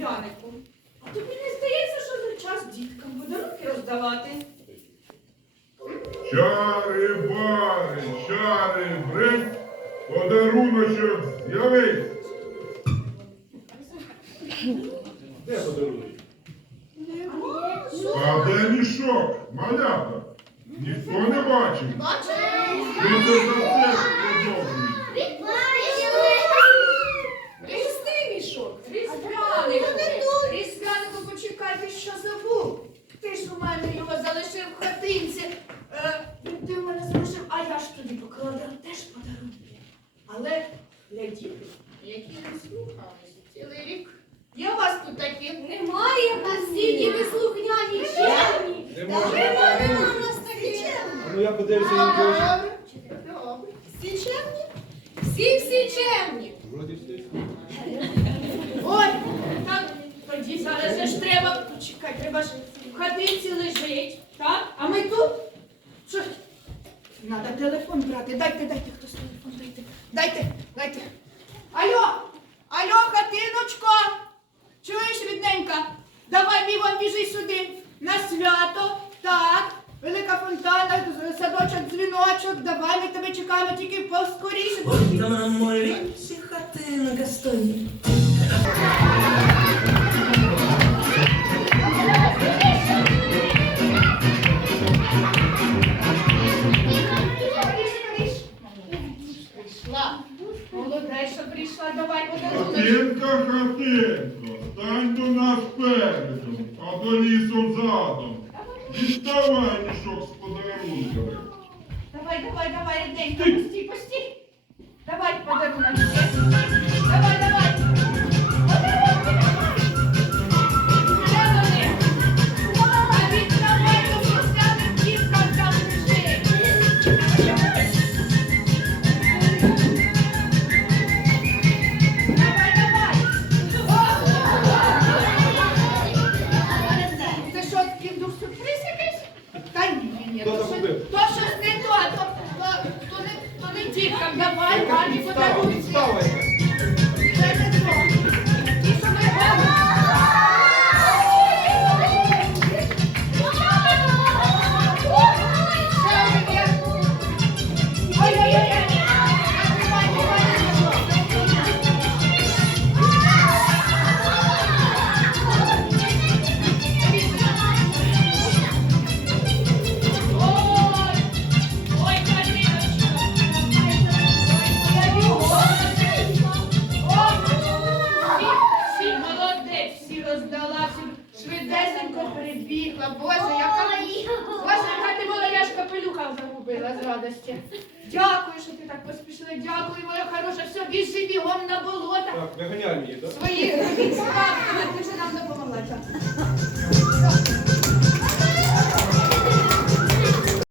Янику, а тобі не здається, що за час діткам подарунки роздавати? Чари бари, чари брись, подаруночок з'явись. Де подарунок? А де мішок, малята? Ніхто не бачив. Ви це за це продовжуєте. Різний мішок, різдвянику. Різдвянику, почекайте, що забув. Ти ж у мене його залишив в хатинці. Е, ти в мене залишив, а я ж тобі покладав теж подарунки. Але для дітей, які не слухалися цілий рік. У вас тут такі? Немає в нас діти вислухняні чемні. Нема. Нема нас такі. А ну я подивлюся когось. Добре, добре. Всі чемні? Всі всі чемні. Вроді всі. Ой, так тоді зараз же ж треба. Почекай, треба ж в хатинці лежить, так? А ми тут. Що? ж? Надо телефон брати. Дайте, дайте хтось телефон, дайте. Дайте, дайте. Алло, алло, хатиночко. Чуєш, рідненька? Давай бігом біжи сюди. На свято. Так. Велика фонтана, садочок, дзвіночок. Давай, ми тебе чекаємо тільки поскоріше. На моліці хатинка стоїть. що прийшла. Давай подарунок. Хатинка, хатинко, стань до нас передом, а до лісу задом. Діставай мішок з подарунками. Давай, давай, давай, рідненько, пусти, пусти. Давай подарунок. Діткам. Давай, мамі Підстава, швидесенько прибігла. Боже, яка Боже, яка ти була, я ж капелюха загубила з радості. Дякую, що ти так поспішила. Дякую, моя хороша. Все, біжи бігом на болото. Так, виганяй її, так? Свої робіть справи. Ти вже нам допомогла. так.